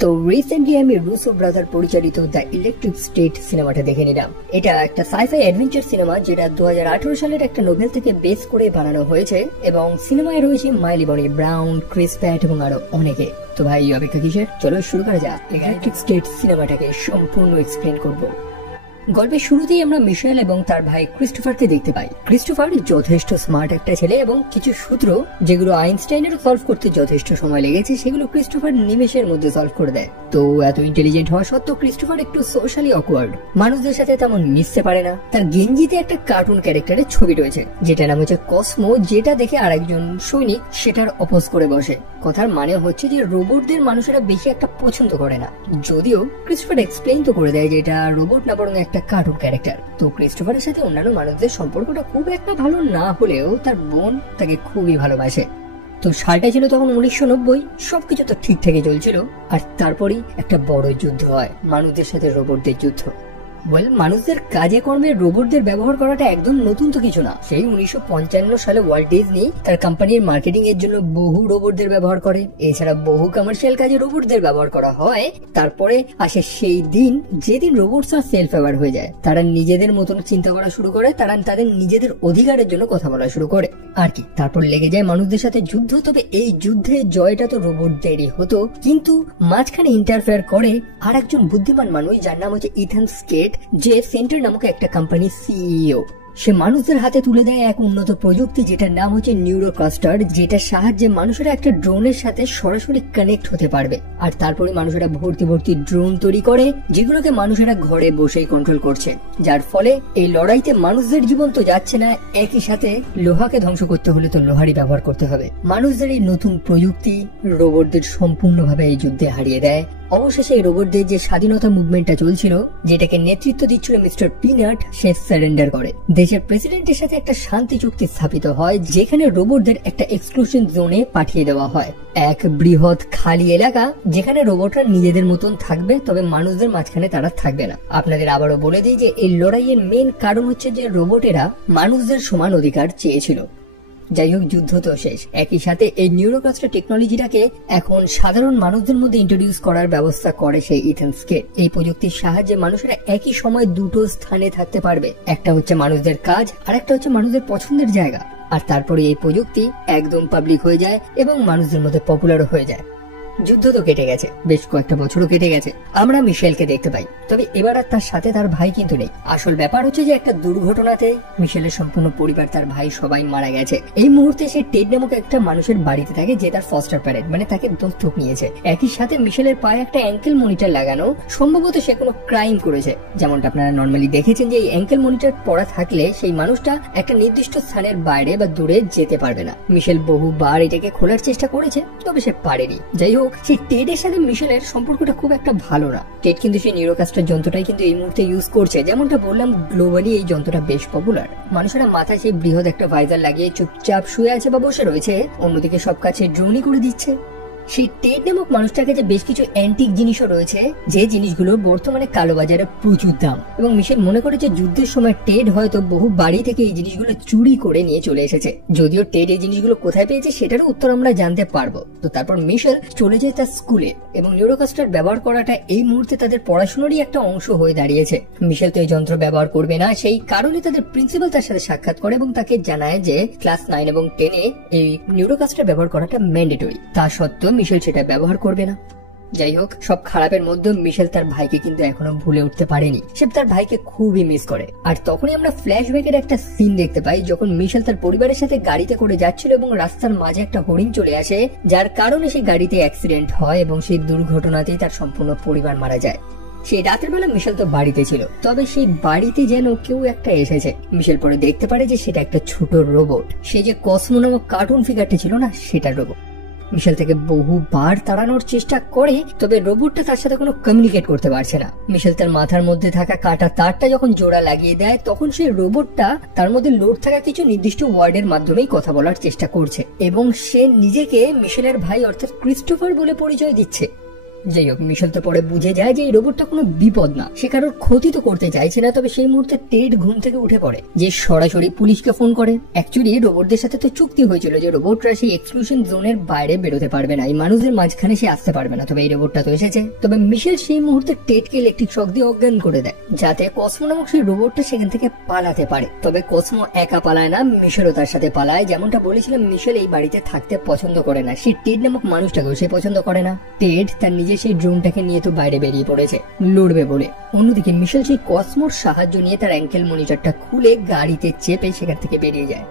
তো রিসেন্টলি আমি Russo brother পরিচালিত দ্য ইলেকট্রিক স্টেট সিনেমাটা দেখে নিলাম। এটা একটা সাইফাই অ্যাডভেঞ্চার সিনেমা যেটা 2018 সালের একটা নোভেল থেকে বেস করে বানানো হয়েছে এবং সিনেমায় রয়েছে মাইলি বনি ব্রাউন, ক্রিস প্যাট এবং আরো অনেকে। তো ভাই অপেক্ষা কিসের, চলো শুরু করা যাক। ইলেকট্রিক স্টেট সিনেমাটাকে সম্পূর্ণ এক্সপ্লেন করবো। গল্পের শুরুতেই আমরা মিশেল এবং তার ভাই ক্রিস্টোফারকে দেখতে পাই। ক্রিস্টোফার যথেষ্ট স্মার্ট একটা ছেলে এবং কিছু সূত্র যেগুলো আইনস্টাইনেরও সলভ করতে যথেষ্ট সময় লেগেছে সেগুলো ক্রিস্টোফার নিমেষের মধ্যে সলভ করে দেয়। তো এত ইন্টেলিজেন্ট হওয়া সত্ত্বেও ক্রিস্টোফার একটু সোশ্যালি অকওয়ার্ড, মানুষদের সাথে তেমন মিশতে পারে না। তার গেঞ্জিতে একটা কার্টুন ক্যারেক্টারের ছবি রয়েছে যেটা নাম হচ্ছে কসমো, যেটা দেখে আরেকজন সৈনিক সেটার অপোজ করে বসে। কথার মানে হচ্ছে যে রোবটদের মানুষেরা বেশি একটা পছন্দ করে না, যদিও ক্রিস্টোফার এক্সপ্লেইন তো করে দেয় যে এটা রোবট না বরং একটা কার্টুন ক্যারেক্টার। তো ক্রিস্টোফারের সাথে অন্যান্য মানুষদের সম্পর্কটা খুব একটা ভালো না হলেও তার বোন তাকে খুবই ভালোবাসে। তো সালটা ছিল তখন 1990, সবকিছু তো ঠিকঠাকই চলছিল। আর তারপরেই একটা বড় যুদ্ধ হয়, মানুষদের সাথে রোবটদের যুদ্ধ। মানুষদের কাজে কর্মে রোবটদের ব্যবহার করাটা একদম নতুন তো কিছু না। সেই 1955 সালে ওয়াল্ট ডিজনি তার কোম্পানির মার্কেটিং এর জন্য বহু রোবটদের ব্যবহার করে। এছাড়া বহু কমার্শিয়াল কাজে রোবটদের ব্যবহার করা হয়। তারপরে আসে সেই দিন যেদিন রোবটসরা সেলফ অ্যাওয়ার হয়ে যায়, তারা নিজেদের মতন চিন্তা করা শুরু করে, তারা তাদের নিজেদের অধিকারের জন্য কথা বলা শুরু করে আর কি। তারপর লেগে যায় মানুষদের সাথে যুদ্ধ। তবে এই যুদ্ধে জয়টা তো রোবটদেরই হতো, কিন্তু মাঝখানে ইন্টারফেয়ার করে আর একজন বুদ্ধিমান মানুষ যার নাম হচ্ছে ইথান স্কেট, যে সেন্টার নামক একটা কোম্পানির সিইও। সে মানুষদের হাতে তুলে দেয় এক উন্নত প্রযুক্তি যেটার নাম হচ্ছে নিউরোক্লাস্টার, যেটার সাহায্যে মানুষেরা একটা ড্রোনের সাথে সরাসরি কানেক্ট হতে পারবে। আর তারপরে মানুষেরা ভর্তি ভর্তি ড্রোন তৈরি করে যেগুলোকে মানুষেরা ঘরে বসেই কন্ট্রোল করছে, যার ফলে এই লড়াইতে মানুষদের জীবন তো যাচ্ছে না, একই সাথে লোহাকে ধ্বংস করতে হলে তো লোহারই ব্যবহার করতে হবে। মানুষদের এই নতুন প্রযুক্তি রোবটদের সম্পূর্ণভাবে এই যুদ্ধে হারিয়ে দেয়। অবশেষে এই রোবটদের যে স্বাধীনতা মুভমেন্টটা চলছিল, যেটাকে নেতৃত্ব দিচ্ছিল মিস্টার পিনাট, সে সারেন্ডার করে। দেশের প্রেসিডেন্টের সাথে একটা শান্তি চুক্তি স্থাপিত হয় যেখানে রোবটদের একটা এক্সক্লুশন জোনে পাঠিয়ে দেওয়া হয়, এক বৃহৎ খালি এলাকা যেখানে রোবটরা নিজেদের মতন থাকবে, তবে মানুষদের মাঝখানে তারা থাকবে না। আপনাদের আবারও বলে দিই যে এই লড়াইয়ের মেন কারণ হচ্ছে যে রোবটেরা মানুষদের সমান অধিকার চেয়েছিল। যাই হোক, যুদ্ধ তো শেষ। একই সাথে এই নিউরোক্লাস্টার টেকনোলজিটাকে এখন সাধারণ মানুষদের মধ্যে ইন্ট্রোডিউস করার ব্যবস্থা করে সেই ইথান স্কেট। এই প্রযুক্তির সাহায্যে মানুষেরা একই সময় দুটো স্থানে থাকতে পারবে, একটা হচ্ছে মানুষদের কাজ আর একটা হচ্ছে মানুষদের পছন্দের জায়গা। আর তারপরে এই প্রযুক্তি একদম পাবলিক হয়ে যায় এবং মানুষদের মধ্যে পপুলারও হয়ে যায়। যুদ্ধ তো কেটে গেছে, বেশ কয়েকটা বছরও কেটে গেছে। আমরা মিশেলকে দেখতে পাই, তবে এবার আর তার সাথে তার ভাই কিন্তু নেই। আসল ব্যাপার হচ্ছে যে একটা দুর্ঘটনাতে মিশেলের সম্পূর্ণ পরিবার, তার ভাই সবাই মারা গেছে। এই মুহূর্তে সে টেড নামক একটা মানুষের বাড়িতে থাকে যে তার ফস্টার প্যারেন্ট, মানে তাকে দত্তক নিয়েছে। একই সাথে মিশেলের পায়ে একটা অ্যাঙ্কেল মনিটর লাগানো, সম্ভবত সে কোনো ক্রাইম করেছে। যেমনটা আপনারা নর্মালি দেখেছেন যে এই অ্যাঙ্কেল মনিটর পড়া থাকলে সেই মানুষটা একটা নির্দিষ্ট স্থানের বাইরে বা দূরে যেতে পারবে না। মিশেল বহুবার এটাকে খোলার চেষ্টা করেছে, তবে সে পারেনি। যাই হোক, সেই টেডের সাথে মিশেলের সম্পর্কটা খুব একটা ভালো না। টেড কিন্তু সেই নিউরোক্লাস্টার যন্ত্রটাই কিন্তু এই মুহূর্তে ইউজ করছে। যেমনটা বললাম, গ্লোবালি এই যন্ত্রটা বেশ পপুলার। মানুষেরা মাথায় সেই বৃহৎ একটা ভাইজার লাগিয়ে চুপচাপ শুয়ে আছে বা বসে রয়েছে, অন্যদিকে সব কাছে ড্রোনই করে দিচ্ছে। সেই টেড নামক মানুষটার কাছে বেশ কিছু অ্যান্টিক জিনিসও রয়েছে, যে জিনিসগুলো বর্তমানে কালোবাজারে প্রচুর দাম। এবং মিশেল মনে করে যে যুদ্ধের সময় টেড হয়তো বহু বাড়ি থেকে এই জিনিসগুলো চুরি করে নিয়ে চলে এসেছে। যদিও টেড এই জিনিসগুলো কোথায় পেয়েছে সেটারও উত্তর আমরা জানতে পারবো। তো তারপর মিশেল চলে যায় তার স্কুলে এবং নিউরোক্লাস্টার ব্যবহার করাটা এই মুহূর্তে তাদের পড়াশোনারই একটা অংশ হয়ে দাঁড়িয়েছে। মিশেল তো এই যন্ত্র ব্যবহার করবে না, সেই কারণে তাদের প্রিন্সিপাল তার সাথে সাক্ষাৎ করে এবং তাকে জানায় যে ক্লাস 9 এবং 10 এই নিউরোক্লাস্টার ব্যবহার করাটা ম্যান্ডেটরি। তা সত্ত্বেও মিশেল সেটা ব্যবহার করবে না। যাই হোক, সব খারাপের মধ্যে মিশেল তার ভাইকে কিন্তু এখনো ভুলে উঠতে পারেনি। সে তার ভাইকে খুবই মিস করে। আর তখনই আমরা ফ্ল্যাশব্যাকের একটা সিন দেখতে পাই, যখন মিশেল তার পরিবারের সাথে গাড়িতে করে যাচ্ছিল এবং রাস্তার মাঝে একটা হরিণ চলে আসে, যার কারণে সেই গাড়িতে অ্যাক্সিডেন্ট হয় এবং সেই দুর্ঘটনাতেই তার সম্পূর্ণ পরিবার মারা যায়। সেই রাতের বেলা মিশেল তো বাড়িতে ছিল, তবে সেই বাড়িতে যেন কেউ একটা এসেছে। মিশেল পরে দেখতে পারে যে সেটা একটা ছোট রোবট। সে যে কসমো নামক কার্টুন ফিগারটি ছিল না, সেটা রোবট। মিশেল থেকে বহুবার তাড়ানোর চেষ্টা করে, তবে রোবটটা তার সাথে কোনো কমিউনিকেট করতে পারছে না। মিশেল তার মাথার মধ্যে থাকা কাটা তারটা যখন জোড়া লাগিয়ে দেয়, তখন সেই রোবটটা তার মধ্যে লোড থাকা কিছু নির্দিষ্ট ওয়ার্ডের মাধ্যমেই কথা বলার চেষ্টা করছে এবং সে নিজেকে মিশেলের ভাই অর্থাৎ ক্রিস্টোফার বলে পরিচয় দিচ্ছে। যাই হোক, মিশেল তো পরে বুঝে যায় যে এই রোবটটা কোনো বিপদ না, সে কারোর ক্ষতি তো করতে চাইছে না। তবে সেই মুহূর্তে টেড ঘুম থেকে উঠে পড়ে, যে সরাসরি পুলিশকে ফোন করে। অ্যাকচুয়ালি রোবটদের সাথে তো চুক্তি হয়েছিল যে রোবটরা সেই এক্সক্লুশন জোনের বাইরে বেরোতে পারবে না, এই মানুষদের মাঝখানে সে আসতে পারবে না। তবে এই রোবটটা তো এসেছে। তবে মিশেল সেই মুহূর্তে টেডকে ইলেকট্রিক শক দিয়ে অজ্ঞান করে দেয়, যাতে কসমো নামক সেই রোবটটা সেখান থেকে পালাতে পারে। তবে কসমো একা পালায় না, মিশেলও তার সাথে পালায়। যেমনটা বলেছিলাম, মিশেল এই বাড়িতে থাকতে পছন্দ করে না, সে টেড নামক মানুষটাকেও সে পছন্দ করে না। টেড তার নিজের সেই ড্রোনটাকে নিয়ে তো বাইরে বেরিয়ে পড়েছে লড়বে বলে। অন্যদিকে মিশেল সেই কসমোর সাহায্য নিয়ে তার অ্যাঙ্কেল মনিটরটা খুলে গাড়িতে চেপে সেখান থেকে বেরিয়ে যায়।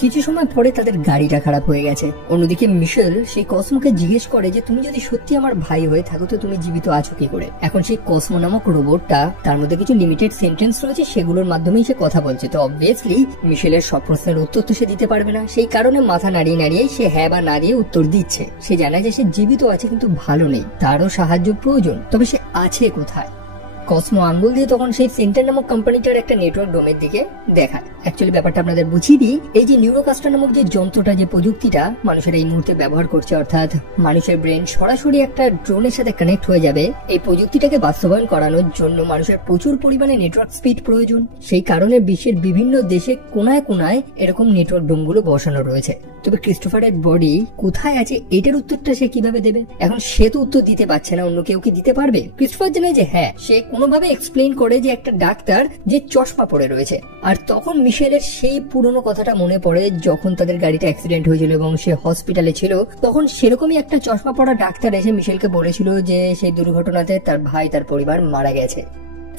কিছু সময় পরে তাদের গাড়িটা খারাপ হয়ে গেছে। অন্যদিকে মিশেল সেই কসমোকে জিজ্ঞেস করে যে তুমি যদি সত্যি আমার ভাই হয়ে থাকো তো তুমি জীবিত আছো কি করে। এখন সেই কসমো নামক রোবটটা, তার মধ্যে কিছু লিমিটেড সেন্টেন্স রয়েছে, সেগুলোর মাধ্যমেই সে কথা বলছে। তো অবভিয়াসলি মিশেলের সব প্রশ্নের উত্তর তো সে দিতে পারবে না, সেই কারণে মাথা নাড়িয়ে নাড়িয়ে সে হ্যাঁ বা না দিয়ে উত্তর দিচ্ছে। সে জানায় যে সে জীবিত আছে কিন্তু ভালো নেই, তারও সাহায্য প্রয়োজন। তবে সে আছে কোথায়? কসমো আঙ্গুল দিয়ে তখন সেই সেন্টার নামক কোম্পানিটার একটা নেটওয়ার্ক ডোমের দিকে দেখায়। অ্যাকচুয়ালি ব্যাপারটা আপনাদের বুঝিয়ে দিই, এই যে নিউরোকাস্টার নামক যে যন্ত্রটা, যে প্রযুক্তিটা মানুষের এই মুহূর্তে ব্যবহার করছে, অর্থাৎ মানুষের ব্রেন সরাসরি একটা ড্রোনের সাথে কানেক্ট হয়ে যাবে, এই প্রযুক্তিটাকে বাস্তবায়ন করানোর জন্য মানুষের প্রচুর পরিমাণে নেটওয়ার্ক স্পিড প্রয়োজন। সেই কারণে বিশ্বের বিভিন্ন দেশে কোনায় কোনায় এরকম নেটওয়ার্ক ডোমগুলো বসানো রয়েছে। তবে ক্রিস্টোফারের বডি কোথায় আছে এটার উত্তরটা সে কিভাবে দেবে? এখন সে তো উত্তর দিতে পারছে না, অন্য কেউ কি দিতে পারবে? ক্রিস্টোফার জানায় যে হ্যাঁ, সে কোনোভাবে এক্সপ্লেইন করে যে একটা ডাক্তার যে চশমা পরে রয়েছে। আর তখন মিশেলের সেই পুরনো কথাটা মনে পড়ে, যখন তাদের গাড়িটা অ্যাক্সিডেন্ট হয়েছিল এবং সে হসপিটালে ছিল, তখন সেরকমই একটা চশমা পরা ডাক্তার এসে মিশেলকে বলেছিল যে সেই দুর্ঘটনাতে তার ভাই, তার পরিবার মারা গেছে।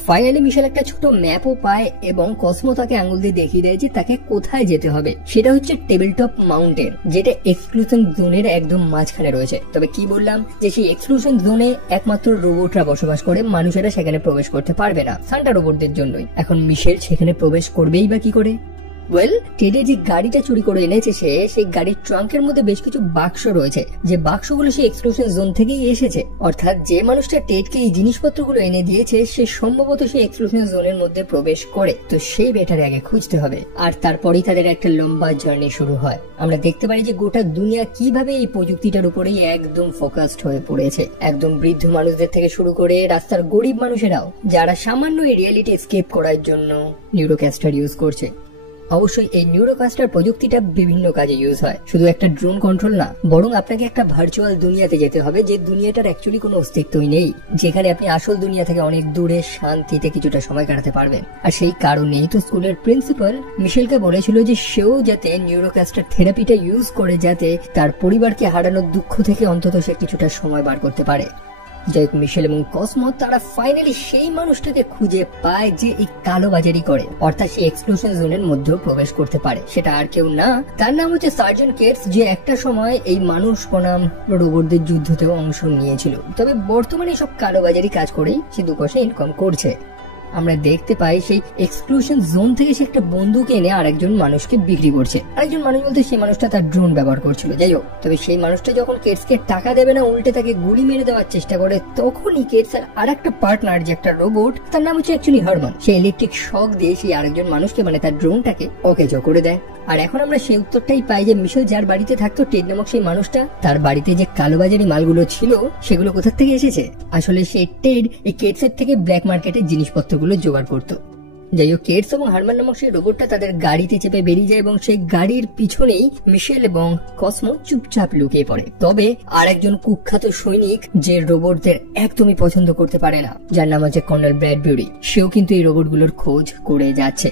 ফাইনালি মিশেল একটা ছোট ম্যাপও পায় এবং কসমো তাকে আঙুল দিয়ে দেখিয়ে দেয় যে তাকে কোথায় যেতে হবে। সেটা হচ্ছে টেবিল টপ মাউন্টেন, যেটা এক্সক্লুশন জোনের একদম মাঝখানে রয়েছে। তবে কি বললাম যে সেই এক্সক্লুশন জোনে একমাত্র রোবটরা বসবাস করে, মানুষেরা সেখানে প্রবেশ করতে পারবে না, সান্টা রোবটদের জন্যই। এখন মিশেল সেখানে প্রবেশ করবেই বা কি করে? ওয়েল, টেডে যে গাড়িটা চুরি করে এনেছে সে, সেই গাড়ির ট্রাঙ্কের মধ্যে বেশ কিছু বাক্স রয়েছে, যে বাক্সগুলো সেই এক্সক্লুশন জোন থেকেই এসেছে। অর্থাৎ যে মানুষটা টেডকে এই জিনিসপত্রগুলো এনে দিয়েছে সে সম্ভবত সেই এক্সক্লুশন জোনের মধ্যে প্রবেশ করে। তো সেই বেটারে আগে খুঁজতে হবে, আর তারপরেই তাদের একটা লম্বা জার্নি শুরু হয়। আমরা দেখতে পারি যে গোটা দুনিয়া কিভাবে এই প্রযুক্তিটার উপরেই একদম ফোকাসড হয়ে পড়েছে। একদম বৃদ্ধ মানুষদের থেকে শুরু করে রাস্তার গরিব মানুষেরাও, যারা সামান্য এই রিয়েলিটি এসকেপ করার জন্য নিউরোক্যাস্টার ইউজ করছে। অবশ্যই এই নিউরোকাস্টার প্রযুক্তিটা বিভিন্ন কাজে ইউজ হয়, শুধু একটা ড্রোন কন্ট্রোল না, বরং আপনাকে একটা ভার্চুয়াল দুনিয়াতে যেতে হবে, যে দুনিয়াটার অ্যাকচুয়ালি কোনো অস্তিত্বই নেই, যেখানে আপনি আসল দুনিয়া থেকে অনেক দূরে শান্তিতে কিছুটা সময় কাটাতে পারবেন। আর সেই কারণেই তো স্কুলের প্রিন্সিপাল মিশেলকে বলেছিল যে সেও যাতে নিউরোকাস্টার থেরাপিটা ইউজ করে, যাতে তার পরিবারকে হারানোর দুঃখ থেকে অন্তত সে কিছুটা সময় বার করতে পারে। যাই হোক, মিশেল এবং কসমো তারা ফাইনালি সেই মানুষটাকে খুঁজে পায় যে এই কালোবাজারি করে, অর্থাৎ সেই এক্সক্লুশন জোনের মধ্যেও প্রবেশ করতে পারে। সেটা আর কেউ না, তার নাম হচ্ছে সার্জেন্ট কেটস, যে একটা সময় এই মানুষ বনাম রোবটদের যুদ্ধতেও অংশ নিয়েছিল। তবে বর্তমানে সব কালোবাজারি কাজ করেই সে দুপয়সা ইনকাম করছে। আমরা দেখতে পাই সেই এক্সক্লুশন জোন থেকে সে একটা বন্দুক এনে আরেকজন মানুষকে বিক্রি করছে। আরেকজন মানুষ বলতে সেই মানুষটা তার ড্রোন ব্যবহার করছিল। যাই হোক, তবে সেই মানুষটা যখন কেটসকে টাকা দেবে না, উল্টে তাকে গুলি মেরে দেওয়ার চেষ্টা করে, তখনই কেটসের আর একটা পার্টনার, যে একটা রোবট, তার নাম হচ্ছে অ্যাকচুয়ালি হারমান, সে ইলেকট্রিক শক দিয়ে সেই আরেকজন মানুষকে, মানে তার ড্রোনটাকে অকেজো করে দেয়। আর এখন আমরা সেই উত্তরটাই পাই যে মিশেল যার বাড়িতে থাকতো, টেড নামক সেই মানুষটা, তার বাড়িতে যে কালোবাজারি মালগুলো ছিল সেগুলো কোথা থেকে এসেছে? আসলে সেই টেড এই কেটসের থেকে ব্ল্যাক মার্কেটের জিনিসপত্রগুলো জোগাড় করতো। যাই হোক, কেটস এবং হারমান নামক সেই রোবটটা তাদের গাড়িতে চেপে বেরিয়ে যায় এবং সেই গাড়ির পিছনেই মিশেল এবং কসমো চুপচাপ লুকিয়ে পড়ে। তবে আর একজন কুখ্যাত সৈনিক, যে রোবটদের একদমই পছন্দ করতে পারে না, যার নাম হচ্ছে কর্নেল ব্র্যাডবেরি, সেও কিন্তু এই রোবটগুলোর খোঁজ করে যাচ্ছে।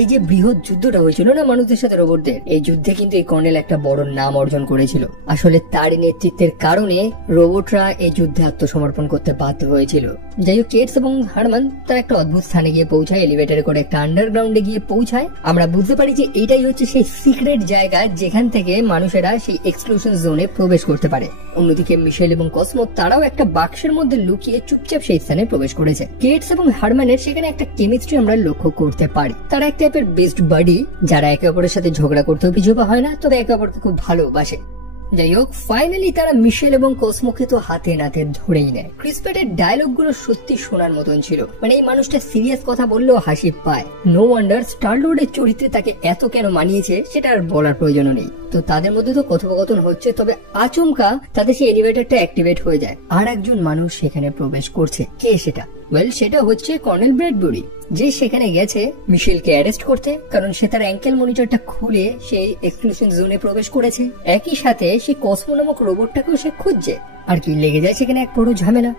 এই যে বৃহৎ যুদ্ধটা হয়েছিল না মানুষদের সাথে রোবটদের, এই যুদ্ধে কিন্তু এই কর্নেল একটা বড় নাম অর্জন করেছিল। আসলে তার নেতৃত্বের কারণে রোবটরা এই যুদ্ধে আত্মসমর্পণ করতে বাধ্য হয়েছিল। যাই হোক, কেটস এবং হারমান তার একটা অদ্ভুত স্থানে গিয়ে পৌঁছায়, এলিভেটরে করে একটা আন্ডারগ্রাউন্ডে গিয়ে পৌঁছায়। আমরা বুঝতে পারি যে এটাই হচ্ছে সেই সিক্রেট জায়গা যেখান থেকে মানুষেরা সেই এক্সক্লুশন জোনে প্রবেশ করতে পারে। অন্যদিকে মিশেল এবং কসমো তারাও একটা বাক্সের মধ্যে লুকিয়ে চুপচাপ সেই স্থানে প্রবেশ করেছে। কেটস এবং হারমানের সেখানে একটা কেমিস্ট্রি আমরা লক্ষ্য করতে পারি। তারা একটা টাইপের বেস্ট বাডি, যারা একে অপরের সাথে ঝগড়া করতেও পিছুপা হয় না, তবে একে অপরকে খুব ভালোবাসে। যাই হোক, ফাইনালি তারা মিশেল এবং কসমোকে তো হাতে নাতে ধরেই নেয়। ক্রিস প্যাটের ডায়লগ গুলো সত্যি শোনার মতন ছিল, মানে এই মানুষটা সিরিয়াস কথা বললেও হাসি পায়। নো ওয়ান্ডার স্টার লর্ডের চরিত্রে তাকে এত কেন মানিয়েছে সেটা আর বলার প্রয়োজনও নেই। তো তাদের মধ্যে তো কথোপকথন হচ্ছে, তবে আচমকা তাদের সেই এলিভেটরটা অ্যাক্টিভেট হয়ে যায়, আর একজন মানুষ সেখানে প্রবেশ করছে। কে সেটা? ওয়েল, সেটা হচ্ছে কর্নেল ব্র্যাডবুরি, যে সেখানে গেছে মিশেলকে অ্যারেস্ট করতে, কারণ সে তার অ্যাঙ্কেল মনিটরটা খুলে সেই এক্সক্লুশন জোনে প্রবেশ করেছে। একই সাথে সেই কসমো নামক রোবটটাকেও সে খুঁজছে। আর কি লেগে যায় সেখানে এক বড় ঝামেলা।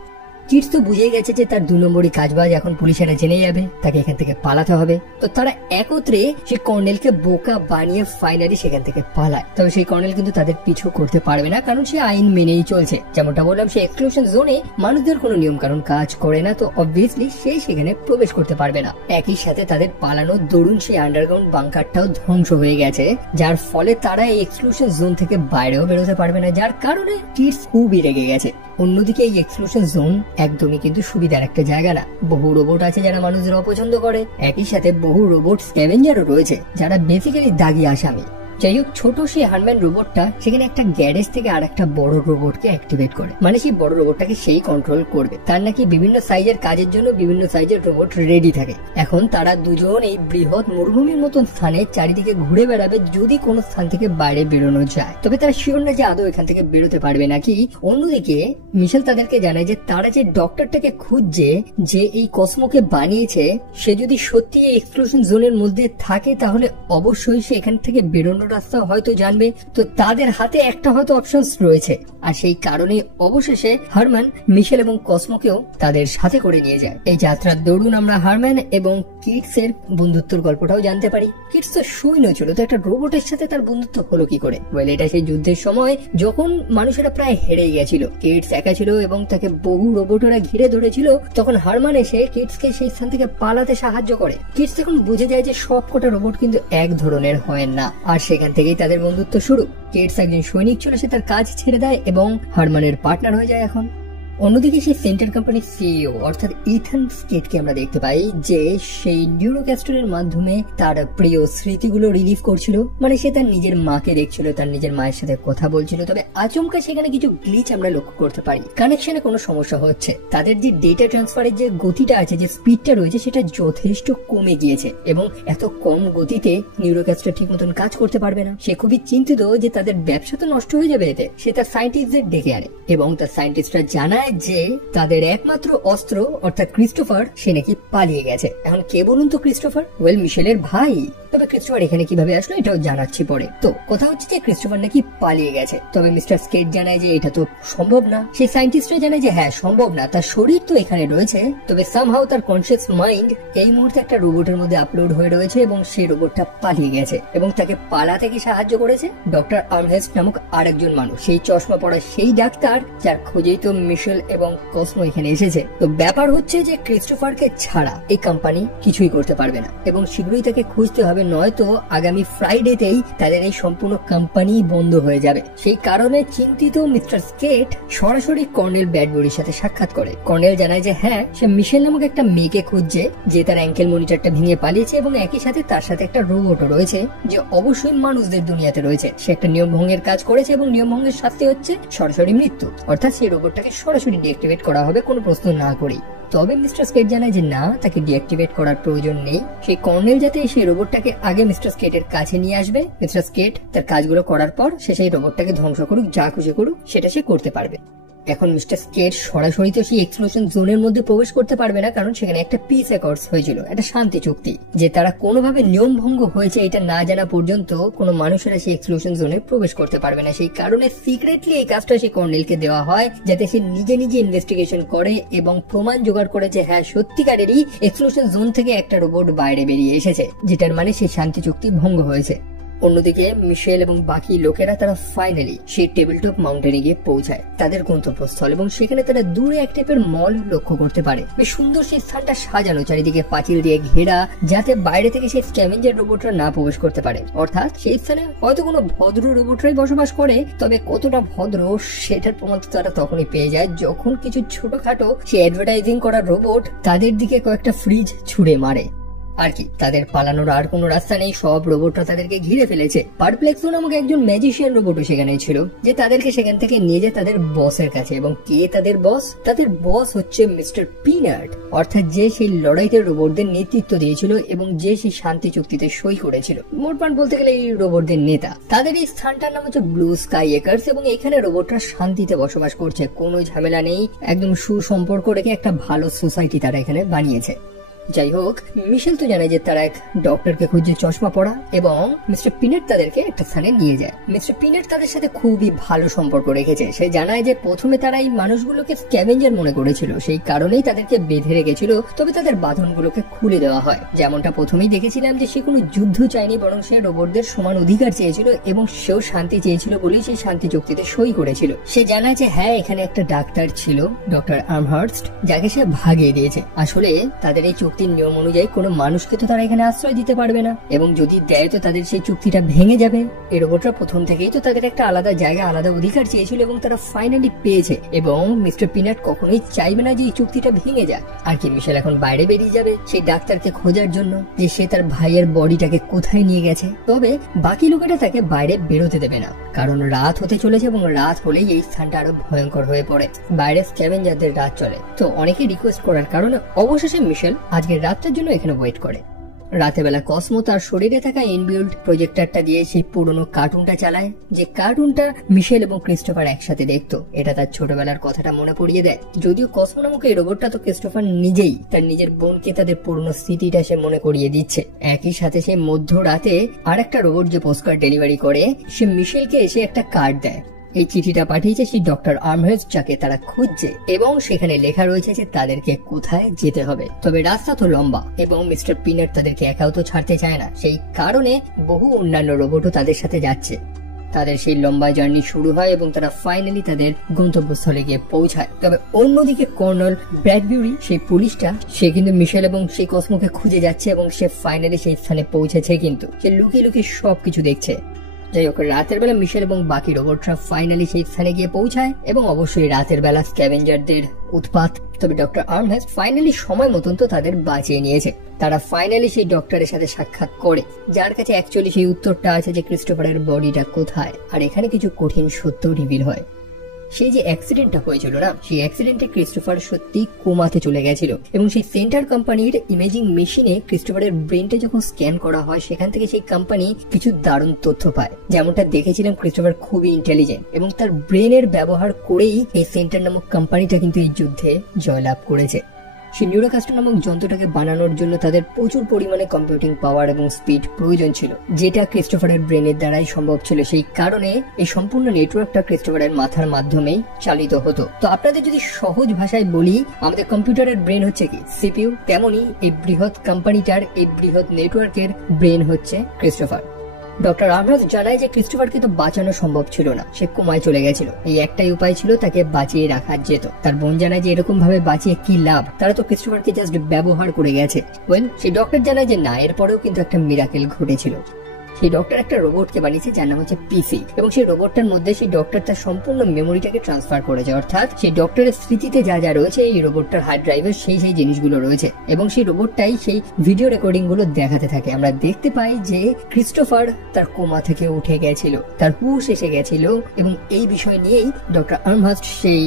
কিডস তো বুঝেই গেছে যে তার 2 নম্বরই কাজবাজ এখন পুলিশেরা জেনে যাবে, তাকে এখান থেকে পালাতে হবে। তো তারা একত্রে সেই কর্নেলকে বোকা বানিয়ে ফাইনালি সেখান থেকে পালায়। তবে সেই কর্নেল কিন্তু তাদের পিছু করতে পারবে না, কারণ সে আইন মেনেই চলছে। যেমনটা বললাম, সে এক্সক্লুশন জোনে মানুষদের কোনো নিয়ম কারণ কাজ করে না, তো অবভিয়াসলি সে সেখানে প্রবেশ করতে পারবে না। একই সাথে তাদের পালানোর দরুন সেই আন্ডারগ্রাউন্ড বাংকারটাও ধ্বংস হয়ে গেছে, যার ফলে তারা এই এক্সক্লুশন জোন থেকে বাইরেও বেরোতে পারবে না, যার কারণে কিডস খুবই রেগে গেছে। অন্যদিকে এই এক্সক্লুশন জোন একদমই কিন্তু সুবিধার একটা জায়গা না। বহু রোবট আছে যারা মানুষদের অপছন্দ করে, একই সাথে বহু রোবট স্ক্যাভেঞ্জারও রয়েছে যারা বেসিক্যালি দাগি আসামি। যাই হোক, ছোট সেই হারম্যান রোবটটা সেখানে একটা গ্যারেজ থেকে আর একটা বড় রোবটকে অ্যাক্টিভেট করে, মানে সেই বড় রোবটটাকে সেই কন্ট্রোল করবে। তার নাকি বিভিন্ন সাইজের কাজের জন্য বিভিন্ন সাইজের রোবট রেডি থাকে। এখন তারা দুজন এই বৃহৎ মরুভূমির মতন স্থানে চারিদিকে ঘুরে বেড়াবে যদি কোনো স্থান থেকে বাইরে বেরোনো যায়। তবে তারা শিওর না যে আদৌ এখান থেকে বেরোতে পারবে নাকি। অন্যদিকে মিশেল তাদেরকে জানায় যে তারা যে ডক্টরটাকে খুঁজছে, যে এই কসমোকে বানিয়েছে, সে যদি সত্যি এই এক্সক্লুশন জোনের মধ্যে থাকে তাহলে অবশ্যই সে এখান থেকে বেরোনোর রাস্তা হয়তো জানবে। তো তাদের হাতে একটা হয়তো অপশনস রয়েছে, আর সেই কারণে অবশেষে হারম্যান মিশেল এবং কসমোকেও তাদের সাথে করে নিয়ে যায়। এই যাত্রার দরুন আমরা হারম্যান এবং কিডস এর বন্ধুত্বের গল্পটাও জানতে পারি। কিডস তো সৈন্য ছিল, তো একটা রোবটের সাথে তার বন্ধুত্ব হলো কি করে? ওয়েল, এটা সেই যুদ্ধের সময় যখন মানুষেরা প্রায় হেরে গেছিল, কিডস একা ছিল এবং তাকে বহু রোবটেরা ঘিরে ধরেছিল, তখন হারম্যান এসে কিডসকে সেই স্থান থেকে পালাতে সাহায্য করে। কিডস তখন বুঝে যায় যে সব কটা রোবট কিন্তু এক ধরনের হয় না, আর সেখান থেকেই তাদের বন্ধুত্ব শুরু। কিডস একজন সৈনিক ছিল, সে তার কাজ ছেড়ে দেয় এবং হারম্যানের পার্টনার হয়ে যায় এখন। অন্যদিকে সেই সেন্টার কোম্পানির সিইও অর্থাৎ ইথান স্কেটকে আমরা দেখতে পাই যে সেই নিউরোক্যাস্টরের মাধ্যমে তার প্রিয় স্মৃতিগুলো রিলিভ করছিল, মানে সে তার নিজের মাকে দেখছিল, তার নিজের মায়ের সাথে কথা বলছিল। তবে আচমকা সেখানে কিছু গ্লিচ আমরা লক্ষ্য করতে পারি, কানেকশনে কোনো সমস্যা হচ্ছে। তাদের যে ডেটা ট্রান্সফারের যে গতিটা আছে, যে স্পিডটা রয়েছে, সেটা যথেষ্ট কমে গিয়েছে এবং এত কম গতিতে নিউরোক্যাস্টর ঠিক মতন কাজ করতে পারবে না। সে খুবই চিন্তিত যে তাদের ব্যবসা তো নষ্ট হয়ে যাবে এতে। সে তার সায়েন্টিস্টদের ডেকে আনে এবং তার সায়েন্টিস্টরা জানায় যে তাদের একমাত্র অস্ত্র অর্থাৎ ক্রিস্টোফার সে নাকি পালিয়ে গেছে। এখন কে বলুন তো ক্রিস্টোফার? ওয়েল, মিশেলের ভাই। তবে ক্রিস্টোফার এখানে কিভাবে আসলো এটাও জানাচ্ছি পরে। তো কথা হচ্ছে যে ক্রিস্টোফার নাকি পালিয়ে গেছে, তবে মিস্টার স্কেট জানায় যে এটা তো সম্ভব না। সেই সায়েন্টিস্টরা জানায় যে হ্যাঁ সম্ভব না, তার শরীর তো এখানে রয়েছে, তবে সামহাউ তার কনসিয়াস মাইন্ড এই মুহূর্তে একটা রোবটের মধ্যে আপলোড হয়ে রয়েছে এবং সেই রোবটটা পালিয়ে গেছে এবং তাকে পালাতে কি সাহায্য করেছে ডক্টর আর্মহেস্ট নামক আরেকজন মানুষ, সেই চশমা পড়া সেই ডাক্তার যার খোঁজেই তো মিশেল এবং কসমো এখানে এসেছে। তো ব্যাপার হচ্ছে যে ক্রিস্টোফারকে ছাড়া এই কোম্পানি কিছুই করতে পারবে না এবং শীঘ্রই তাকে খুঁজতে হবে, নয়তো আগামী ফ্রাইডেতেই তাদের এই সম্পূর্ণ কোম্পানি বন্ধ হয়ে যাবে। সেই কারণে চিন্তিত মিস্টার স্কেট সরাসরি কর্নেল ব্র্যাডবুরির সাথে সাক্ষাৎ করে। কর্নেল জানায় যে হ্যাঁ, সে মিশেল নামক একটা মেয়েকে খুঁজছে যে তার অ্যাঙ্কেল মনিটরটা ভেঙে পালিয়েছে এবং একই সাথে তার সাথে একটা রোবটও রয়েছে যে অবশ্যই মানুষদের দুনিয়াতে রয়েছে। সে একটা নিয়ম ভঙ্গের কাজ করেছে এবং নিয়ম ভঙ্গের শাস্তি হচ্ছে সরাসরি মৃত্যু, অর্থাৎ সেই রোবটটাকে সরাসরি ডিঅ্যাক্টিভেট করা হবে কোনো প্রশ্ন না করেই। তবে মিস্টার স্কেট জানায় যে না, তাকে ডিঅ্যাক্টিভেট করার প্রয়োজন নেই। সেই কর্নেল যাতে সেই রোবটটাকে আগে মিস্টার স্কেটের কাছে নিয়ে আসবে, মিস্টার স্কেট তার কাজগুলো করার পর সে সেই রোবটটাকে ধ্বংস করুক, যা খুশি করুক সেটা সে করতে পারবে। এখন মিস্টার স্কেট সরাসরি তো সেই এক্সপ্লোশন জোনের মধ্যে প্রবেশ করতে পারবে না, কারণ সেখানে একটা পিস অ্যাকর্ডস হয়েছিল, একটা শান্তি চুক্তি, যে তারা কোনোভাবে নিয়ম ভঙ্গ হয়েছে এটা না জানা পর্যন্ত কোনো মানুষেরা সেই এক্সপ্লোশন জোনে প্রবেশ করতে পারবে না। সেই কারণে সিক্রেটলি এই কাজটা সেই কর্নেলকে দেওয়া হয় যাতে সে নিজে নিজে ইনভেস্টিগেশন করে এবং প্রমাণ জোগাড় করে যে হ্যাঁ সত্যিকারেরই এক্সপ্লোশন জোন থেকে একটা রোবট বাইরে বেরিয়ে এসেছে, যেটার মানে সেই শান্তি চুক্তি ভঙ্গ হয়েছে। অন্যদিকে মিশেল এবং বাকি লোকেরা তারা ফাইনালি সেই টেবিল টপ মাউন্টেনে গিয়ে পৌঁছায় তাদের গন্তব্যস্থল এবং সেখানে তারা দূরে এক টাইপের মল লক্ষ্য করতে পারে। বেশ সুন্দর সেই স্থানটা সাজানো, চারিদিকে পাঁচিল দিয়ে ঘেরা, যাতে বাইরে থেকে সেই স্ক্যাভেঞ্জার রোবটরা না প্রবেশ করতে পারে। অর্থাৎ সেই স্থানে হয়তো কোনো ভদ্র রোবটরাই বসবাস করে, তবে কতটা ভদ্র সেটার প্রমাণ তারা তখনই পেয়ে যায় যখন কিছু ছোটখাটো সেই অ্যাডভার্টাইজিং করা রোবট তাদের দিকে কয়েকটা ফ্রিজ ছুড়ে মারে। আর কি তাদের পালানোর আর কোনো রাস্তা নেই, সব রোবটরা তাদেরকে ঘিরে ফেলেছে। পারপ্লেক্সো নামক একজন ম্যাজিশিয়ান রোবটও সেখানে ছিল, যে তাদেরকে সেখান থেকে নিয়ে যায় তাদের বসের কাছে। এবং কে তাদের বস? তাদের বস হচ্ছে মিস্টার পিনাট, অর্থাৎ যে সেই লড়াইতে রোবটদের নেতৃত্ব দিয়েছিল এবং যে সেই শান্তি চুক্তিতে সই করেছিল। মোটমাট বলতে গেলে এই রোবটদের নেতা। তাদের এই স্থানটার নাম হচ্ছে ব্লু স্কাই একার্স এবং এখানে রোবটরা শান্তিতে বসবাস করছে, কোনো ঝামেলা নেই, একদম সুসম্পর্ক রেখে একটা ভালো সোসাইটি তারা এখানে বানিয়েছে। যাই হোক, মিশেল তো জানে যে তারা এক ডক্টরকে খুঁজছে চশমা পড়া, এবং মিস্টার পিনাট তাদেরকে একটা স্থানে নিয়ে যায়। মিস্টার পিনাট তাদের সাথে খুবই ভালো সম্পর্ক রেখেছে। সে জানায় যে প্রথমে তারা এই মানুষগুলোকে স্ক্যাভেঞ্জার মনে করেছিল, সেই কারণেই তাদেরকে বেঁধে রেখেছিল, তবে তাদের বাঁধনগুলোকে খুলে দেওয়া হয়। যেমনটা প্রথমেই দেখেছিলাম যে সে কোনো যুদ্ধ চায়নি, বরং সে রোবটদের সমান অধিকার চেয়েছিল এবং সেও শান্তি চেয়েছিল বলেই সেই শান্তি চুক্তিতে সই করেছিল। সে জানায় যে হ্যাঁ, এখানে একটা ডাক্তার ছিল, ডক্টর আর্মহার্স্ট, যাকে সে ভাগিয়ে দিয়েছে। আসলে তাদের এই নিয়ম অনুযায়ী কোনো মানুষকে তো তারা এখানে আশ্রয় দিতে পারবে না, এবং যদি দেয় তো তাদের সেই চুক্তিটা ভেঙে যাবে। এই রোবটরা প্রথম থেকেই তো তাদের একটা আলাদা জায়গা, আলাদা অধিকার চেয়েছিল এবং তারা ফাইনালি পেয়েছে। এবং মিস্টার পিনাট কখনোই চাইবে না যে এই চুক্তিটা ভেঙে যায়। আর কি মিশেল এখন বাইরে বেরিয়ে যাবে সেই ডাক্তারকে খোঁজার জন্য, যে সে তার ভাইয়ের বডিটাকে কোথায় নিয়ে গেছে। তবে বাকি লোকেরা তাকে বাইরে বেরোতে দেবে না, কারণ রাত হতে চলেছে এবং রাত হলেই এই স্থানটা আরো ভয়ঙ্কর হয়ে পড়ে। বাইরে স্ক্যাভেঞ্জারদের রাত চলে, তো অনেকে রিকোয়েস্ট করার কারণে অবশেষে মিশেল আজকে রাতের জন্য এখানে ওয়েট করে। রাতের বেলা কসমো তার শরীরে থাকা ইনবিল্ট প্রজেক্টরটা দিয়ে সেই পুরনো কার্টুনটা চালায়, যে কার্টুনটা মিশেল এবং ক্রিস্টোফার একসাথে দেখতো। এটা তার ছোটবেলার কথাটা মনে পড়িয়ে দেয়। যদিও কসমো নামক এই রোবটটা তো ক্রিস্টোফার নিজেই তার নিজের বোনকে তাদের পুরনো স্মৃতিটা সে মনে করিয়ে দিচ্ছে। একই সাথে সে মধ্যরাতে আর একটা রোবট যে পোস্টকার্ড ডেলিভারি করে, সে মিশেলকে এসে একটা কার্ড দেয়। এই চিঠিটা পাঠিয়েছে সেই ডক্টর আর্মহার্স্ট, যাকে তারা খুঁজছে, এবং সেখানে লেখা রয়েছে যে তাদেরকে কোথায় যেতে হবে। তবে রাস্তা তো লম্বা এবং মিস্টার পিনাট তাদেরকে একাও তো ছাড়তে চায় না, সেই কারণে বহু অন্যান্য রোবটও তাদের সাথে যাচ্ছে। তাদের সেই লম্বা জার্নি শুরু হয় এবং তারা ফাইনালি তাদের গন্তব্যস্থলে গিয়ে পৌঁছায়। তবে অন্যদিকে কর্নেল ব্র্যাডবিউরি, সেই পুলিশটা, সে কিন্তু মিশেল এবং সেই কসমোকে খুঁজে যাচ্ছে এবং সে ফাইনালি সেই স্থানে পৌঁছেছে, কিন্তু সে লুকিয়ে লুকিয়ে সবকিছু দেখছে। যাই হোক, রাতের বেলা মিশেল এবং বাকি রোবটরা ফাইনালি সেই স্থানে গিয়ে পৌঁছায় এবং অবশ্যই রাতের বেলা স্ক্যাভেঞ্জারদের উৎপাত। তবে ডক্টর আর্মহার্স্ট ফাইনালি সময় মতন তো তাদের বাঁচিয়ে নিয়েছে। তারা ফাইনালি সেই ডক্টরের সাথে সাক্ষাৎ করে, যার কাছে অ্যাকচুয়ালি সেই উত্তরটা আছে যে ক্রিস্টোফারের বডিটা কোথায়। আর এখানে কিছু কঠিন সত্য রিভিল হয়। সেই যে অ্যাক্সিডেন্টটা হয়েছিল না, সেই অ্যাক্সিডেন্টে ক্রিস্টোফার সত্যি কোমাতে চলে গেছিল এবং সেই সেন্টার কোম্পানির ইমেজিং মেশিনে ক্রিস্টোফারের ব্রেনটা যখন স্ক্যান করা হয়, সেখান থেকে সেই কোম্পানি কিছু দারুণ তথ্য পায়। যেমনটা দেখেছিলাম, ক্রিস্টোফার খুবই ইন্টেলিজেন্ট এবং তার ব্রেনের ব্যবহার করেই এই সেন্টার নামক কোম্পানিটা কিন্তু এই যুদ্ধে জয়লাভ করেছে। সেই নিউরোকাস্টার নামক যন্ত্রটাকে বানানোর জন্য তাদের প্রচুর পরিমাণে কম্পিউটিং পাওয়ার এবং স্পিড প্রয়োজন ছিল, যেটা ক্রিস্টোফারের ব্রেনের দ্বারাই সম্ভব ছিল। সেই কারণে এই সম্পূর্ণ নেটওয়ার্কটা ক্রিস্টোফারের মাথার মাধ্যমেই চালিত হতো। তো আপনাদের যদি সহজ ভাষায় বলি, আমাদের কম্পিউটারের ব্রেন হচ্ছে কি সিপিইউ, তেমনই এই বৃহৎ কোম্পানিটার, এই বৃহৎ নেটওয়ার্কের ব্রেন হচ্ছে ক্রিস্টোফার। ডক্টর আর্মহার্স্ট জানায় যে ক্রিস্টোফারকে তো বাঁচানো সম্ভব ছিল না, সে কোমায় চলে গেছিল। এই একটাই উপায় ছিল, তাকে বাঁচিয়ে রাখা যেত। তার বোন জানায় যে এরকম ভাবে বাঁচিয়ে কি লাভ, তারা তো ক্রিস্টোফারকে জাস্ট ব্যবহার করে গেছে। সেই ডক্টর জানায় যে না, এরপরেও কিন্তু একটা মিরাকেল ঘটেছিল। সেই ডক্টর একটা রোবটকে বানিয়েছে যার নাম হচ্ছে পিসি, এবং সেই রোবটটার মধ্যে সেই ডক্টর তার সম্পূর্ণ মেমোরিটাকে ট্রান্সফার করেছে। অর্থাৎ সেই ডক্টরের স্মৃতিতে যা যা রয়েছে এই রোবটটার হার্ড ড্রাইভে সেই জিনিসগুলো রয়েছে, এবং সেই রোবটটাই সেই ভিডিও রেকর্ডিং গুলো দেখাতে থাকে। আমরা দেখতে পাই যে ক্রিস্টোফার তার কোমা থেকে উঠে গেছিল, তার হুশ এসে গেছিল, এবং এই বিষয় নিয়েই ডক্টর আর্মহার্স্ট সেই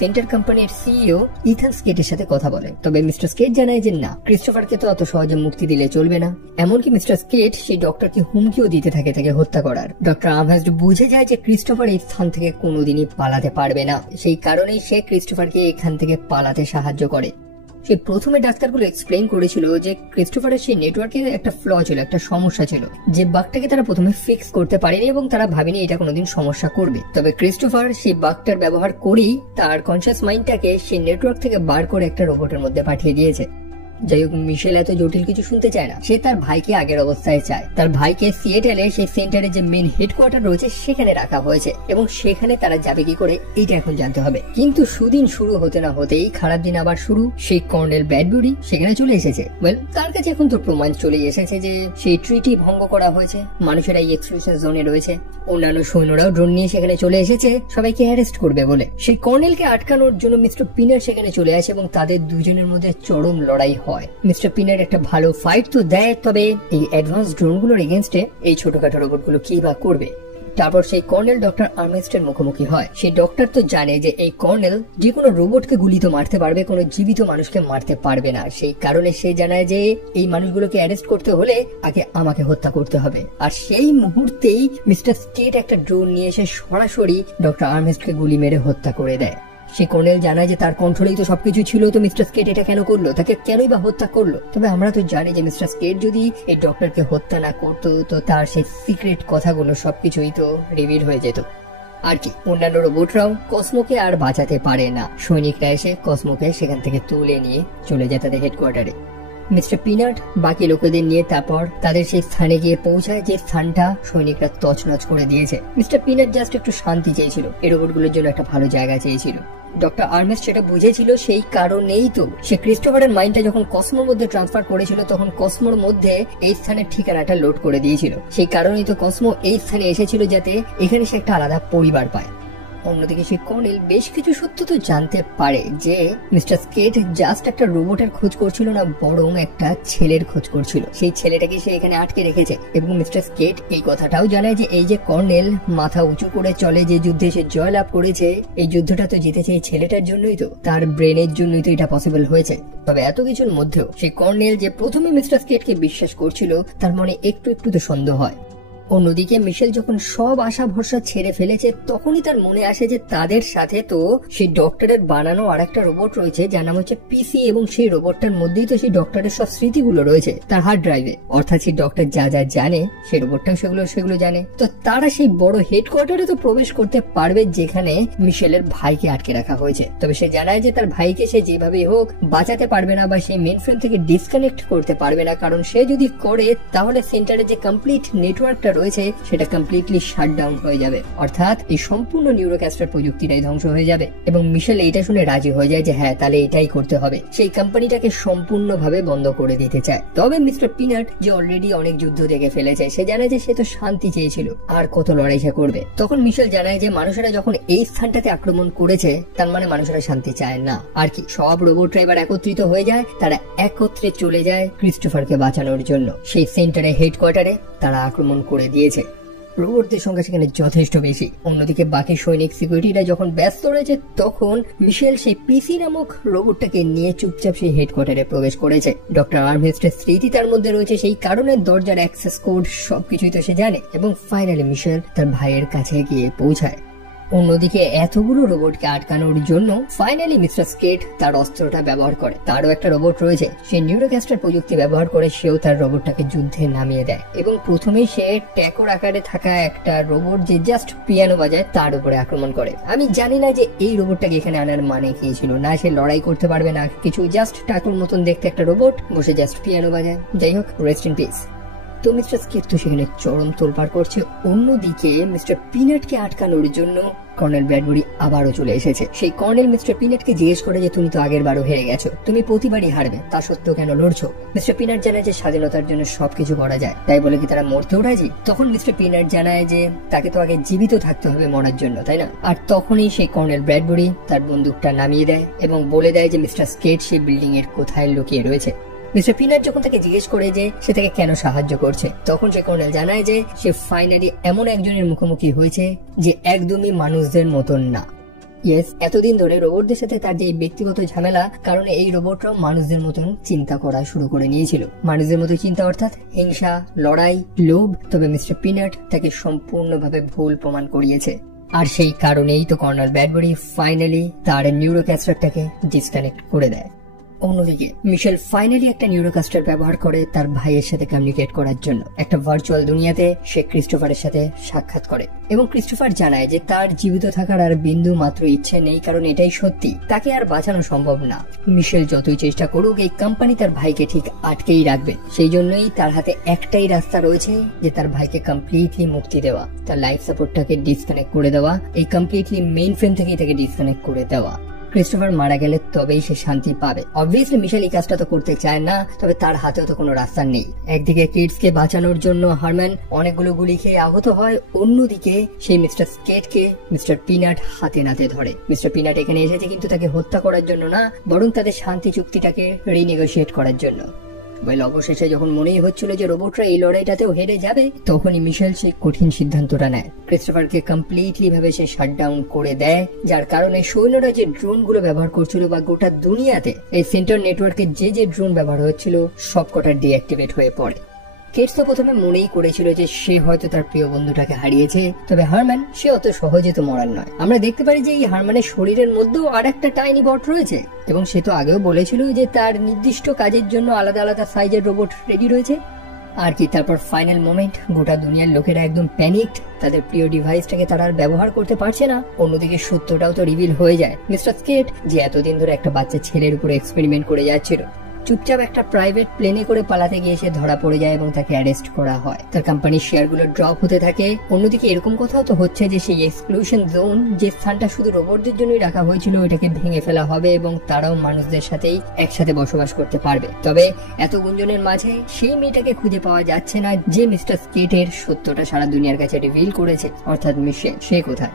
সেন্টার কোম্পানির সিইও ইথান স্কেটের সাথে কথা বলে। তবে মিস্টার স্কেট জানায় যে না, ক্রিস্টোফারকে তো অত সহজে মুক্তি দিলে চলবে না। এমনকি মিস্টার স্কেট সেই ডক্টরকে হুমকিও দিতে থাকে তাকে হত্যা করার। ডক্টর আর্মহার্স্ট বুঝে যায় যে ক্রিস্টোফার এই স্থান থেকে কোনোদিনই পালাতে পারবে না, সেই কারণেই সে ক্রিস্টোফারকে এখান থেকে পালাতে সাহায্য করে। সে প্রথমে ডাক্তারগুলো এক্সপ্লেইন করেছিল যে ক্রিস্টোফারের সেই নেটওয়ার্কে একটা ফ্ল ছিল, একটা সমস্যা ছিল, যে বাগটাকে তারা প্রথমে ফিক্স করতে পারেনি এবং তারা ভাবেনি এটা কোনোদিন সমস্যা করবে। তবে ক্রিস্টোফার সেই বাগটার ব্যবহার করেই তার কনসিয়াস মাইন্ডটাকে সেই নেটওয়ার্ক থেকে বার করে একটা রোবটের মধ্যে পাঠিয়ে দিয়েছে। যাই হোক, মিশেল এত জটিল কিছু শুনতে চায় না, সে তার ভাইকে আগের অবস্থায় চায়। তার ভাইকে সিয়েটেলে সেই সেন্টারে যে মেন হেডকোয়ার্টার রয়েছে সেখানে রাখা হয়েছে, এবং সেখানে তারা যাবে কি করে এটা এখন জানতে হবে। কিন্তু সুদিন শুরু হতে না হতেই খারাপ দিন আবার শুরু। সেই কর্নেল ব্র্যাডবিউরি সেখানে চলে এসেছে। তার কাছে এখন তো প্রমাণ চলে এসেছে যে সেই ট্রিটি ভঙ্গ করা হয়েছে, মানুষেরা এই এক্সক্লুশন জোনে রয়েছে। অন্যান্য সৈন্যরাও ড্রোন নিয়ে সেখানে চলে এসেছে সবাইকে অ্যারেস্ট করবে বলে। সেই কর্নেলকে আটকানোর জন্য মিস্টার পিনার সেখানে চলে আসে এবং তাদের দুজনের মধ্যে চরম লড়াই হয়। মিস্টার পিনাট একটা ভালো ফাইট তো দেয়, তবে এই অ্যাডভান্স ড্রোনগুলোর এগেনস্টে এই ছোটখাটো রোবটগুলো কি বা করবে। তারপর সেই কর্নেল ডক্টর আর্নেস্টের মুখোমুখি হয়। সেই ডক্টর তো জানে যে এই কর্নেল যে কোনো রোবটকে গুলি তো মারতে পারবে, কোনো জীবিত মানুষকে মারতে পারবে না। সেই কারণে সে জানায় যে এই মানুষগুলোকে অ্যারেস্ট করতে হলে আগে আমাকে হত্যা করতে হবে। আর সেই মুহূর্তেই মিস্টার স্টেট একটা ড্রোন নিয়ে এসে সরাসরি ডক্টর আর্নেস্টকে গুলি মেরে হত্যা করে দেয়। সে কর্নেল জানায় যে তার কন্ট্রোলেই তো সবকিছু ছিল, তো মিস্টার স্কেট এটা কেন করলো, তাকে কেনই বা হত্যা করলো। তবে আমরা তো জানি যে মিস্টার স্কেট যদি এই ডক্টরকে হত্যা না করতো তো তার সেই সিক্রেট কথাগুলো সবকিছুই তো রিভিল হয়ে যেত। আর কি, অন্যান্য রোবটরাও কসমোকে আর বাঁচাতে পারে না। সৈনিকরা এসে কসমোকে সেখান থেকে তুলে নিয়ে চলে যায় তাদের হেডকোয়ার্টারে। মিস্টার পিনাট বাকি লোকেদের নিয়ে তারপর তাদের সেই স্থানে গিয়ে পৌঁছায় যে স্থানটা সৈনিকরা তছনছ করে দিয়েছে। মিস্টার পিনাট জাস্ট একটু শান্তি চেয়েছিল, এই রোবটগুলোর জন্য একটা ভালো জায়গা চেয়েছিল। ডক্টর আর্নেস্ট সেটা বুঝেছিল, সেই কারণেই তো সে ক্রিস্টোফারের মাইন্ডটা যখন কসমোর মধ্যে ট্রান্সফার করেছিল তখন কসমোর মধ্যে এই স্থানের ঠিকানাটা লোড করে দিয়েছিল। সেই কারণেই তো কসমো এই স্থানে এসেছিল, যাতে এখানে সে একটা আলাদা পরিবার পায়। অন্যদিকে সেই কর্নেল বেশ কিছু সত্য তো জানতে পারে যে মিস্টার স্কেট জাস্ট একটা রোবটের খোঁজ করছিল না, বরং একটা ছেলের খোঁজ করছিল। সেই ছেলেটাকে সে এখানে আটকে রেখেছে। এবং মিস্টার স্কেট এই কথাটাও জানায় যে এই যে কর্নেল মাথা উঁচু করে চলে, যে যুদ্ধে সে জয়লাভ করেছে, এই যুদ্ধটা তো জিতেছে এই ছেলেটার জন্যই, তো তার ব্রেনের জন্যই তো এটা পসিবল হয়েছে। তবে এত কিছুর মধ্যেও সেই কর্নেল যে প্রথমে মিস্টার স্কেটকে বিশ্বাস করছিল, তার মনে একটু একটু তো সন্দেহ হয়। অন্যদিকে মিশেল যখন সব আশা ভরসা ছেড়ে ফেলেছে তখনই তার মনে আসে যে তাদের সাথে তো সেই ডক্টরের বানানো আর একটা রোবট রয়েছে যার নাম হচ্ছে পিসি, এবং সেই রোবটটার মধ্যেই তো সেই ডক্টরের সব স্মৃতিগুলো রয়েছে তার হার্ড ড্রাইভে। অর্থাৎ সেই ডক্টর যা যা জানে সেই রোবটটাও সেগুলো জানে। তো তারা সেই বড় হেডকোয়ার্টারে তো প্রবেশ করতে পারবে যেখানে মিশেলের ভাইকে আটকে রাখা হয়েছে। তবে সে জানায় যে তার ভাইকে সে যেভাবে হোক বাঁচাতে পারবে না, বা সেই মেইন ফ্রেম থেকে ডিসকানেক্ট করতে পারবে না, কারণ সে যদি করে তাহলে সেন্টারে যে কমপ্লিট নেটওয়ার্কটা রয়েছে সেটা কমপ্লিটলি শাটডাউন হয়ে যাবে। অর্থাৎ এই সম্পূর্ণ নিউরোক্যাস্টার প্রযুক্তিটাই ধ্বংস হয়ে যাবে। এবং মিশেল এইটা শুনে রাজি হয়ে যায় যে হ্যাঁ, তাহলে এটাই করতে হবে। সেই কোম্পানিটাকে সম্পূর্ণভাবে বন্ধ করে দিতে চায়। তবে মিস্টার পিনাট যে অলরেডি অনেক যুদ্ধ দেখে ফেলেছে, সে জানায় যে সে তো শান্তি চেয়েছিল, আর কত লড়াই সে করবে। তখন মিশেল জানায় যে মানুষেরা যখন এই স্থানটাতে আক্রমণ করেছে তার মানে মানুষেরা শান্তি চায় না। আর কি, সব রোবটরা এবার একত্রিত হয়ে যায়, তারা একত্রে চলে যায় ক্রিস্টোফারকে বাঁচানোর জন্য। সেই সেন্টারে হেডকোয়ার্টারে তারা আক্রমণ করে দিয়েছে। রোবটদের সংখ্যা সেখানে যথেষ্ট বেশি। অন্যদিকে বাকি সৈনিক সিকিউরিটিরা যখন ব্যস্ত রয়েছে তখন মিশেল সেই পিসি নামক রোবটটাকে নিয়ে চুপচাপ সেই হেডকোয়ার্টারে প্রবেশ করেছে। ডক্টর আর্নেস্টের স্মৃতি তার মধ্যে রয়েছে, সেই কারণে দরজার অ্যাক্সেস কোড সবকিছুই তো সে জানে। এবং ফাইনালি মিশেল তার ভাইয়ের কাছে গিয়ে পৌঁছায়। অন্যদিকে এতগুলো রোবটকে আটকানোর জন্য ফাইনালি মিস্টার স্কেট তার অস্ত্রটা ব্যবহার করে। তারও একটা রোবট রয়েছে, সে নিউরোক্যাস্টার প্রযুক্তি ব্যবহার করে সেও তার রোবটটাকে যুদ্ধে নামিয়ে দেয়। এবং প্রথমেই সে ট্যাকর আকারে থাকা একটা রোবট যে জাস্ট পিয়ানো বাজায় তার উপরে আক্রমণ করে। আমি জানি না যে এই রোবটটাকে এখানে আনার মানে কি ছিল, না সে লড়াই করতে পারবে না কিছু, জাস্ট টাকুর মতন দেখতে একটা রোবট বসে জাস্ট পিয়ানো বাজায়। যাই হোক, রেস্ট ইন পিস। তো মিস্টার স্কেট তো সেখানে চরম তোলপাড় করছে। অন্যদিকে মিস্টার পিনাটকে আটকানোর জন্য কর্নেল ব্র্যাডবুরি আবারও চলে এসেছে। সেই কর্নেল মিস্টার পিনাটকে জিজ্ঞেস করে যে তুমি তো আগের বারও হেরে গেছো, তুমি প্রতিবারই হারবে, তা সত্ত্বেও কেন লড়ছো? মিস্টার পিনাট জানায় যে স্বাধীনতার জন্য সবকিছু করা যায়, তাই বলে কি তারা মরতেও রাজি? তখন মিস্টার পিনাট জানায় যে তাকে তো আগে জীবিত থাকতে হবে মরার জন্য, তাই না? আর তখনই সেই কর্নেল ব্র্যাডবুরি তার বন্দুকটা নামিয়ে দেয় এবং বলে দেয় যে মিস্টার স্কেট সেই বিল্ডিং এর কোথায় লুকিয়ে রয়েছে। মিস্টার পিনাট যখন তাকে জিজ্ঞেস করে যে সে তাকে কেন সাহায্য করছে, তখন সে কর্নেল জানায় যে সে ফাইনালি এমন একজনের মুখোমুখি হয়েছে যে একদমই মানুষদের মতন না। ইয়েস, এতদিন ধরে রোবটদের সাথে তার যে ব্যক্তিগত ঝামেলা কারণে এই রোবটরাও মানুষদের মতন চিন্তা করা শুরু করে নিয়েছিল। মানুষদের মতো চিন্তা অর্থাৎ হিংসা, লড়াই, লোভ। তবে মিস্টার পিনাট তাকে সম্পূর্ণভাবে ভুল প্রমাণ করিয়েছে। আর সেই কারণেই তো কর্নেল ব্র্যাডবুরি ফাইনালি তার নিউরোক্যাস্টারটাকে ডিসকানেক্ট করে দেয়। অন্যদিকে মিশেল ফাইনালি একটা নিউরোক্যাস্টার ব্যবহার করে তার ভাইয়ের সাথে কমিউনিকেট করার জন্য। একটা ভার্চুয়াল দুনিয়াতে সে ক্রিস্টোফারের সাথে সাক্ষাৎ করে এবং ক্রিস্টোফার জানায় যে তার জীবিত থাকার আর বিন্দু মাত্র ইচ্ছে নেই, কারণ এটাই সত্যি, তাকে আর বাঁচানো সম্ভব না। মিশেল যতই চেষ্টা করুক এই কোম্পানি তার ভাইকে ঠিক আটকেই রাখবে। সেই জন্যই তার হাতে একটাই রাস্তা রয়েছে যে তার ভাইকে কমপ্লিটলি মুক্তি দেওয়া, তার লাইফ সাপোর্টটাকে ডিসকানেক্ট করে দেওয়া, এই কমপ্লিটলি মেইন ফ্রেম থেকেই তাকে ডিসকানেক্ট করে দেওয়া। ক্রিস্টোফার মারা গেলে তবেই সে শান্তি পাবে। অবভিয়াসলি মিশেল এই কাজটা তো করতে চায় না, তবে তার হাতেও তো কোনো রাস্তা নেই। একদিকে কিডসকে বাঁচানোর জন্য হারম্যান অনেকগুলো গুলি খেয়ে আহত হয়, অন্যদিকে সেই মিস্টার স্কেটকে মিস্টার পিনাট হাতে নাতে ধরে। মিস্টার পিনাট এখানে এসেছে কিন্তু তাকে হত্যা করার জন্য না, বরং তাদের শান্তি চুক্তিটাকে রিনেগোশিয়েট করার জন্য। অবশেষে যখন মনেই হচ্ছিল যে রোবটরা এই লড়াইটাতেও হেরে যাবে, তখনই মিশেল সেই কঠিন সিদ্ধান্তটা নেয়। ক্রিস্টোফারকে কমপ্লিটলি ভাবে সে শাটডাউন করে দেয়, যার কারণে সৈন্যরা যে ড্রোন গুলো ব্যবহার করছিল বা গোটা দুনিয়াতে এই সেন্টার নেটওয়ার্কে যে ড্রোন ব্যবহার হচ্ছিল সবকটা ডিঅ্যাক্টিভেট হয়ে পড়ে। কেটস তো প্রথমে মনেই করেছিল যে সে হয়তো তার প্রিয় বন্ধুটাকে হারিয়েছে, তবে হারম্যান সে অত সহজে তো মরার নয়। আমরা দেখতে পারি যে এই হারম্যানের শরীরের মধ্যেও আর একটা টাইনি বট রয়েছে, এবং সে তো আগেও বলেছিল যে তার নির্দিষ্ট কাজের জন্য আলাদা আলাদা সাইজের রোবট রেডি রয়েছে। আর কি তারপর ফাইনাল মোমেন্ট, গোটা দুনিয়ার লোকেরা একদম প্যানিকড, তাদের প্রিয় ডিভাইসটাকে তারা আর ব্যবহার করতে পারছে না। অন্যদিকে সত্যটাও তো রিভিল হয়ে যায়। মিস্টার স্কেট, যে এতদিন ধরে একটা বাচ্চা ছেলের উপর এক্সপেরিমেন্ট করে যাচ্ছিল, চুপচাপ একটা প্রাইভেট প্লেনে করে পালাতে গিয়ে সে ধরা পড়ে যায় এবং তাকে অ্যারেস্ট করা হয়। তার কোম্পানির শেয়ারগুলো ড্রপ হতে থাকে। অন্যদিকে এরকম কথাও তো হচ্ছে যে সেই এক্সক্লুশন জোন, যে স্থানটা শুধু রোবটদের জন্যই রাখা হয়েছিল, ওইটাকে ভেঙে ফেলা হবে এবং তারাও মানুষদের সাথেই একসাথে বসবাস করতে পারবে। তবে এত গুঞ্জনের মাঝে সেই মেয়েটাকে খুঁজে পাওয়া যাচ্ছে না যে মিস্টার স্কেটের সত্যটা সারা দুনিয়ার কাছে রিভিল করেছে, অর্থাৎ মিশেল। সে কোথায়?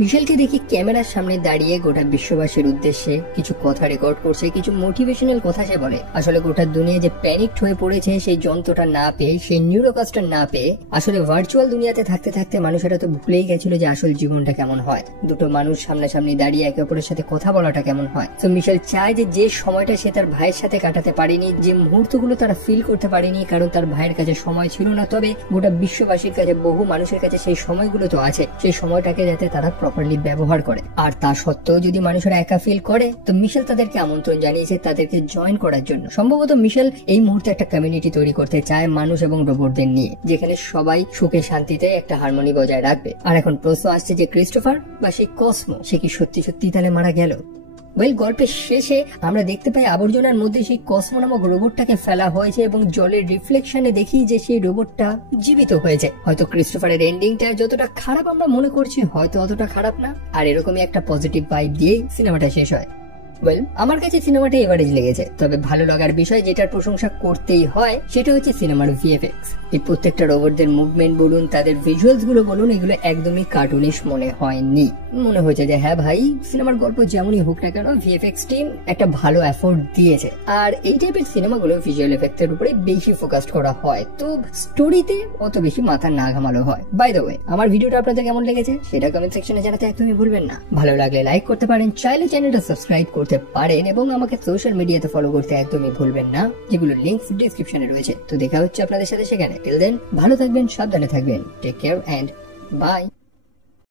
মিশেলকে দেখি ক্যামেরার সামনে দাঁড়িয়ে গোটা বিশ্ববাসীর উদ্দেশ্যে কিছু কথা রেকর্ড করছে, কিছু মোটিভেশনাল কথা সে বলে। আসলে গোটা দুনিয়া যে প্যানিকড হয়ে পড়েছে সেই যন্ত্রটা না পেয়ে, সেই নিউরোকাস্টটা না পেয়ে, আসলে ভার্চুয়াল দুনিয়াতে থাকতে থাকতে মানুষেরা তো ভুলেই গেছিল যে আসল জীবনটা কেমন হয়, দুটো মানুষ সামনাসামনি দাঁড়িয়ে একে অপরের সাথে কথা বলাটা কেমন হয়। তো মিশেল চায় যে সময়টা সে তার ভাইয়ের সাথে কাটাতে পারেনি, যে মুহূর্তগুলো তারা ফিল করতে পারেনি কারণ তার ভাইয়ের কাছে সময় ছিল না, তবে গোটা বিশ্ববাসীর কাছে, বহু মানুষের কাছে সেই সময়গুলো তো আছে, সেই সময়টাকে যাতে তারা প্রপারলি ব্যবহার করে। আর তা সত্ত্বেও যদি মানুষেরা একা ফিল করে, তো মিশেল তাদেরকে আমন্ত্রণ জানিয়েছে তাদেরকে জয়েন করার জন্য। সম্ভবত মিশেল এই মুহূর্তে একটা কমিউনিটি তৈরি করতে চায় মানুষ এবং রোবটদের নিয়ে, যেখানে সবাই সুখে শান্তিতে একটা হারমোনি বজায় রাখবে। আর এখন প্রশ্ন আসছে যে ক্রিস্টোফার বা সেই কসমো, সে কি সত্যি সত্যি তাহলে মারা গেল? গল্পের শেষে আমরা দেখতে পাই আবর্জনার মধ্যে সেই কসমো নামক রোবটটাকে ফেলা হয়েছে এবং জলের রিফ্লেকশনে দেখি যে সেই রোবটটা জীবিত হয়েছে। হয়তো ক্রিস্টোফারের এন্ডিংটা যতটা খারাপ আমরা মনে করছি, হয়তো অতটা খারাপ না। আর এরকমই একটা পজিটিভ ভাইব দিয়েই সিনেমাটা শেষ হয়। আমার কাছে সিনেমাটা এভারেজ লেগেছে, তবে ভালো লাগার বিষয় যেটার প্রশংসা করতেই হয় সেটা হচ্ছে সিনেমার ভিএফএক্স। এই প্রত্যেকটা রোবটদের মুভমেন্ট বলুন, তাদের ভিজুয়ালস গুলো বলুন, এগুলো একদমই কার্টুনিশ মনে হয়নি। মনে হয়েছে যে হ্যাঁ ভাই, সিনেমার গল্প যেমনই হোক না কেন, ভিএফএক্স টিম একটা ভালো এফোর্ট দিয়েছে। আর এই টাইপের সিনেমাগুলো ভিজুয়াল এফেক্টের উপরে বেশি ফোকাস করা হয়, তো স্টোরিতে অত বেশি মাথা না ঘামালো হয়। বাই দ্য ওয়ে, আমার ভিডিওটা আপনাদের কেমন লেগেছে সেটা কমেন্ট সেকশনে জানাতে একদমই ভুলবেন না। ভালো লাগলে লাইক করতে পারেন, চাইলে চ্যানেলটা সাবস্ক্রাইব করতে পারেন এবং আমাকে সোশ্যাল মিডিয়াতে ফলো করতে একদমই ভুলবেন না, যেগুলো লিংকস ডিসক্রিপশনে রয়েছে। তো দেখা হচ্ছে আপনাদের সাথে সেখানে। টিল দেন ভালো থাকবেন, সাবধানে থাকবেন, টেক কেয়ার এন্ড বাই।